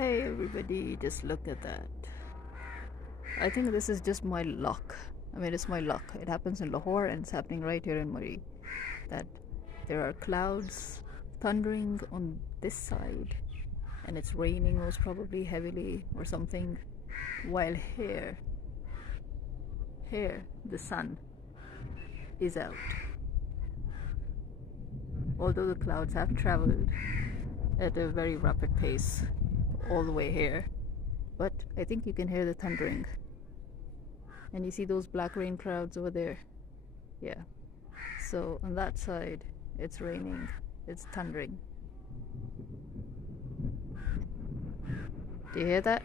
Hey everybody, just look at that. I think this is just my luck. It's my luck. It happens in Lahore and it's happening right here in Murree. That there are clouds thundering on this side and it's raining most probably heavily or something, while here the sun is out. Although the clouds have traveled at a very rapid pace all the way here, but I think you can hear the thundering. And you see those black rain clouds over there? Yeah. So on that side, it's raining, it's thundering. Do you hear that?